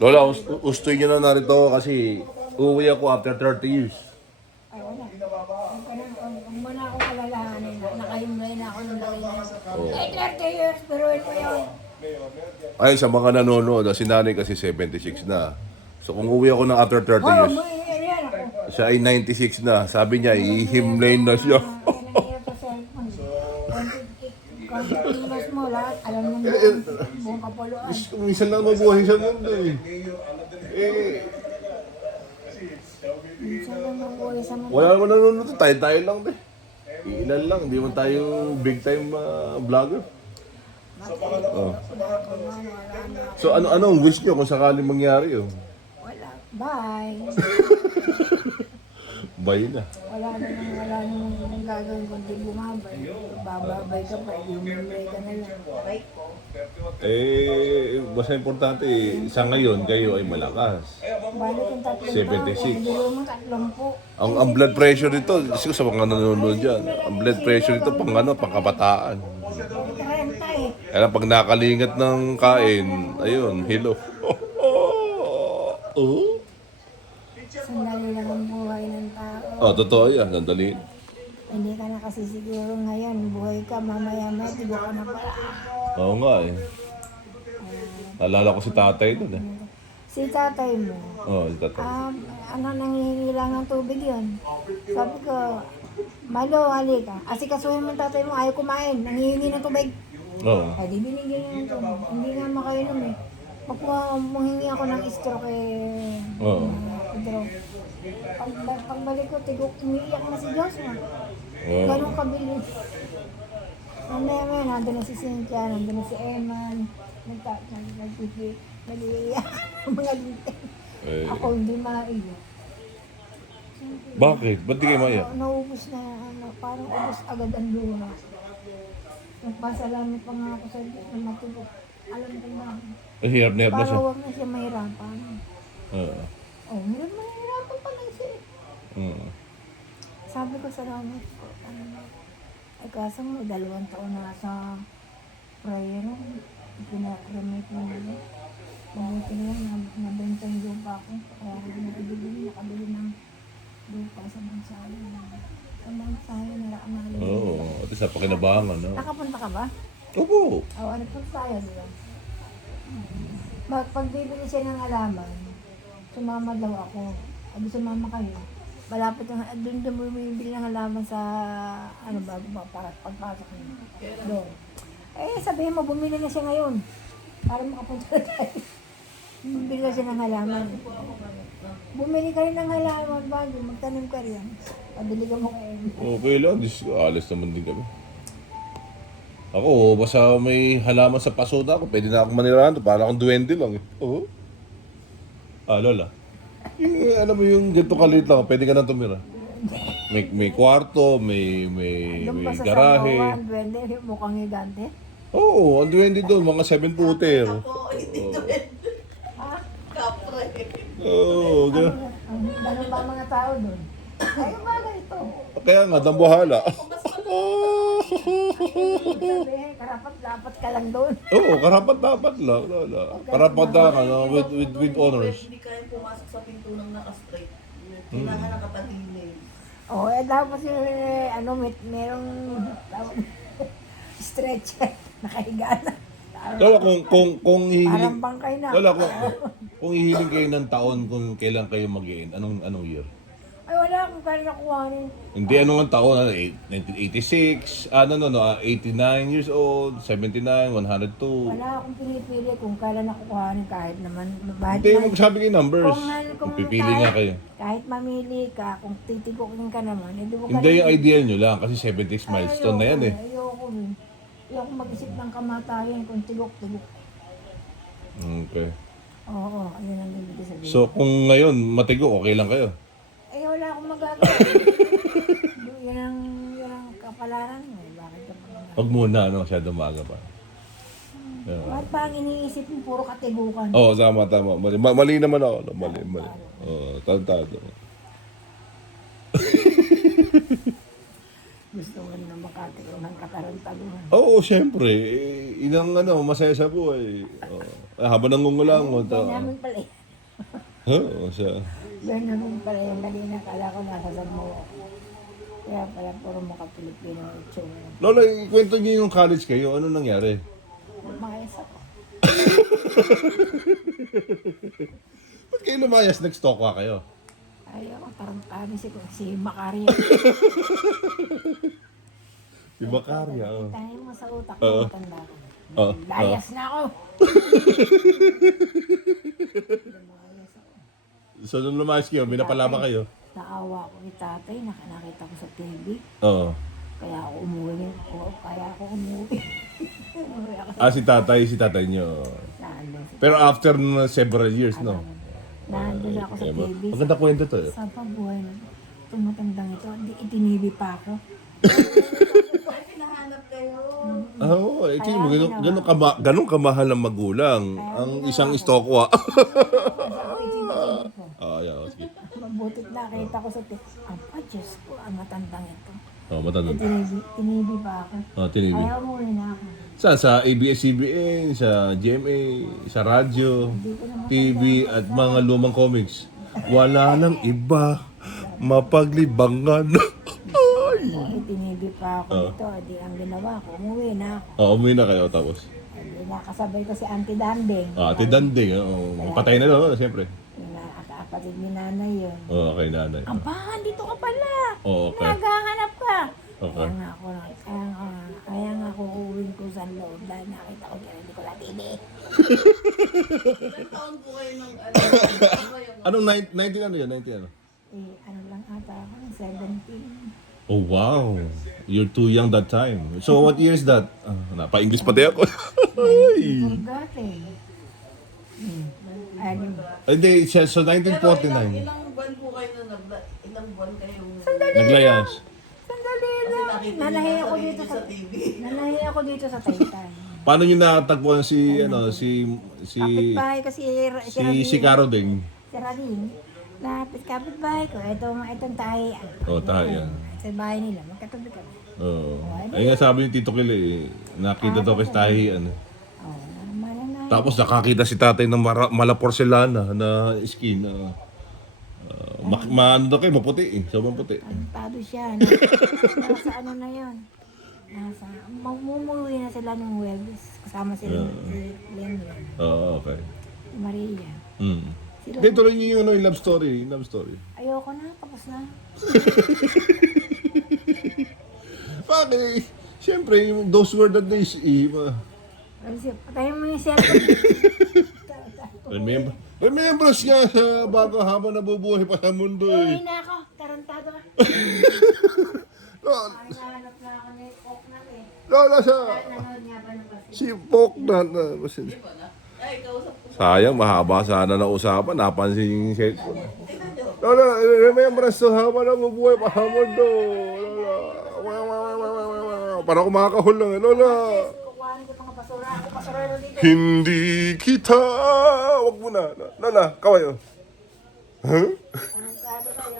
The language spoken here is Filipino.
Lola, ustoy niyo na narito ako kasi uuwi ako after 30 years. Ay, wala. Huwag mo na akong alalahanin na nakahimlay na ako nung laki na. Eh, 30 years, pero ito yun. Ay, sa mga nanonood, si nanay kasi 76 na. So kung uuwi ako ng after 30 Oh, years, yan ako. siya ay 96 na. Sabi niya, ihimlay na siya. Yan ang hirap sa cellphone. Kontinuous mo lahat. Alam mo buong kapuluan. Minsan lang mabuhay sa mundo eh. Minsan lang mabuhay sa mga. Wala naman nanonood, tayo lang din. Ilan lang, hindi man tayo big time vlogger. Oh. So ano ang wish nyo kung sakaling mangyari yun? Wala. Bye. Bye na. Wala namang gagawin kundi bumabay. Bababay ka pa, humimlay ka na lang. Basta importante, sa ngayon kayo ay malakas. Balik yung 30 76. Hindi mo 30. Ang blood pressure nito, siguro sa mga nanonood dyan, ang blood pressure nito pang kabataan. 30 eh. Kaya pag nakalingat ng kain, ayun, hello. Sandali lang ang buhay ng tao. Oh, totoo yan, sandali. Hindi ka na kasi siguro ngayon, buhay ka, mamaya-maya, tigo ka na pala. Oo nga eh. Alala ko si tatay doon eh. Si tatay mo, Si tatay. nangihingi lang ng tubig yun. Sabi ko, Malo, halika. Asikasuhin mo yung tatay mo, ayaw kumain, nangihingi ng tubig. Oo. Ay, di binigyan niya ng tubig. Hindi nga makainom eh. Pag manghingi ako ng stroke eh, Oo. Pedro. Pagbalik ko, tigok, umiiyak na si Joshua. Oo. Ganun kabilis. Mamaya, nandun na si Cynthia, nandun na si Eman. Nag-iiyak ang mga dito. Ako hindi maiyak. Bakit? Ba't di kayo maiyak? Naubos na, parang ubos agad ang luha. Nagpasalamat pa nga ako sa Diyos na matulog. Alam ko na. Hirap na Para siya. huwag na siya mahirapan. Oo. Oh, mahirapan pa lang siya. Oo. Sabi ko sa ramit ko, ay kaso mo, 2 taon na sa prayer, pinakremate mo na. Mabuti na yan, nabenta yung lupa ko. Kaya nakabili ng lupa sa Mansayo. Sa Mansayo, naraamali. Oo. At sa pakinabangan, no? Nakapunta ka ba? Opo. Oo, ano po tayo, di ba? Pag bibili siya ng halaman, sumama daw ako. Sabi sumama kayo. Malapit yung, doon bumibili ng halaman sa, ano ba, para pagpasok niya. Doon. Eh, sabihin mo, bumili na siya ngayon. Para makapunta na tayo. Bumili na siya ng halaman. Bumili ka rin ng halaman bago, magtanim ka rin. Pabili ka mo kayo. Okay lang. Alis naman din kami. Ako, basta may halaman sa pasoda ako, pwede na akong manirahan to. Para akong duwende lang eh. Oo. Lola. Alam mo yung ganito kalit lang, pwede ka na tumira. May kwarto, may Doon pa sa garahe. San Juan, Duende, mukhang higante. Oo, ang duwende doon, mga 7-footer. Oo, Ganun ba ang mga tao doon? Ay, bagay ito. kaya nga, dambuhala. Sabi, karapat-dapat ka lang doon. Oo, karapat-dapat lang, Lola. Karapat-dapat, with honors. Hindi kaya pumasok sa pinto ng naka-straight. Kailangan nakapatili. Oo, tapos yung, merong stretcher, nakahiga na. Lola, kung Parang hihiling, bangkay na. Lola, kung hihiling kayo ng taon kung kailan kayo mag-i-end, anong year? Ay, wala akong kaya nakuhanin. Hindi, anong taon? 1986, 89 years old, 79, 102. Wala akong pinipili kung kailan nakukuhanin kahit naman. Bahit Hindi, magsabi kayo numbers. kung Kung pipili nga kayo. Kahit mamili ka, kung titigukin ka naman, hindi mo Hindi yung ideal nyo lang kasi 76 milestone na yan eh. Ayoko rin. Ayoko mag-isip ng kamatayan kung tigok-tigok. Okay. Oo, ayun ang ibig sabihin. So kung ngayon matigo, okay lang kayo? Eh, wala akong magagawa. yan ang kapalaran mo. Bakit ka pa? Huwag muna, masyadong maaga pa. Bakit pa ang iniisip mo, puro katigukan? Oo, tama. Mali naman ako. Mali. Oo, tantado. Gusto mo na makatikom ng katarantaluhan. Oo, syempre. Inang masaya sa buhay. Habang nangungulang mo. Kaya namin pala eh. Oo, siya. Kaya namin pala yung kanina, kala ko nasa Samoa. Kaya pala puro mga Pilipino ang itsura. Lola, ikwento niyo yung college kayo. Ano nangyari? Lumayas ako. Ba't kayo lumayas? Nag-stalk kayo? Ayaw, tarantado si Macaria. Si Macaria. Tayo mo sa utak Oo. ko, matanda ko. Oo. Layas na ako. So, nung lumayas kayo, minapalaba kayo? Naawa ko kay tatay, nakita ko sa TV. Oo. Kaya ako umuwi. Umuwi ako Si tatay niyo. nandun. Pero after several years, no? Nandun ako sa TV. Maganda kwento to eh. Sa pabuhay na tumatandang ito, itinibi pa ako. Ay, pinahanap kayo. Oo, ganun kamahal ng magulang. Ang isang istokwa. Ako itinibi ko. Yeah, sige. Mabutit nakita ko sa TV. Diyos ko, ang matandang ito. Matanda. Tinibi pa ako. TV. Kaya umuwi na ako. Saan? Sa ABS-CBN, sa GMA, sa radyo, TV, at mga lumang comics. Wala nang iba. Mapaglibangan. Itinibi pa ako dito. Di ang ginawa ko, umuwi na ako. Umuwi na kayo tapos. Di nakasabay ko si Auntie Danding. Ate Danding. Patay na lang, siyempre. Yung kapatid ni nanay yun. Kay nanay. Ampahan, dito ka pala. Okay. Naghahanap ka. Okay. Kaya nga ako uwing ko sa loob dahil nakita ko dyan, hindi ko na-TV. Ilang taon po kayo nung ano ba yung Anong 19 ano yun? 19 ano? Ano lang ata ako, 17. Oh, wow. You're too young that time. So, what year is that? Napa-English pati ako. Ay. Forgotten. Ano? Hindi, so Pero 1949. ilang buwan po kayo na ilang buwan kayo Naglayas. Sandali lang. nakita Nanahi niyo ako sarili dito sa sa TV. Nanahi ako dito sa Taytay. Paano nyo nakatagpuan si Kapitbahay kasi si Caro Ding? Si Radin. Lapit kapitbahay ko. Itong tahi. Tayo yan. Sa bahay nila, magkatabi kami. Ay nga sabi ni Tito Kili, nakita daw kasi tahian. Naman na. Tapos nakakita si tatay ng malaporselana na skin. Maano daw kayo, maputi eh. Sobrang puti. Tado siya. Nasa ano na yun. Mamumuwi na sila ng Webs. Kasama sila si Lenny. Okay. Maria. Sila. Hindi, tuloy niyo yung love story. Love story. Ayoko na, tapos na. Bakit? Siyempre, those were the days, Patayin mo yung cellphone. Remembrance nga sa bago habang nabubuhay pa sa mundo eh. Uwi na ako. Tarantado ka. Lola, Nahanap na ako ni Oknan eh. Lola Nanood nga ba ng kasi? si Poknan. Ay, kausap ko. Sayang, mahaba sana na usapan. Napansin yung cellphone. Lola, remembrance sa habang nabubuhay pa sa mundo. Lola. Para kumakahol lang eh. Lola. Kukuhanin ko mga basura. Ako basurero dito. Hindi kita. Wag mo na. Lola, kawayo. Huh? Tarantado kayo.